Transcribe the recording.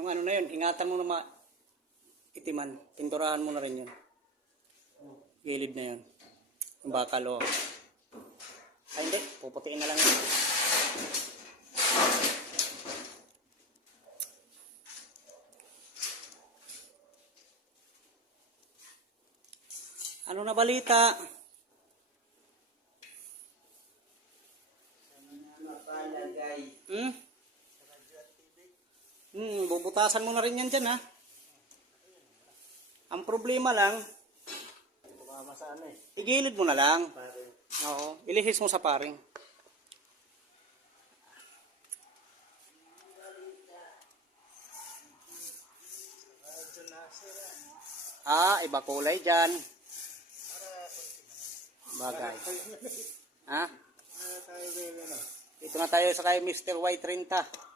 Yung ano na yun, ingatan mo na ma itiman. Pinturahan mo na rin yun. Gilid na yun. Yung bakal o. Ay hindi, puputiin na lang yun. Ano na balita? Hmm, bubutasan mo na rin yan dyan ha. Ang problema lang, ano eh. igilid mo na lang. Oo, ilihis mo sa paring. Ah, iba kulay dyan. Bagay. Ha? Ano ano? Ito na tayo sa kay Mr. Y30.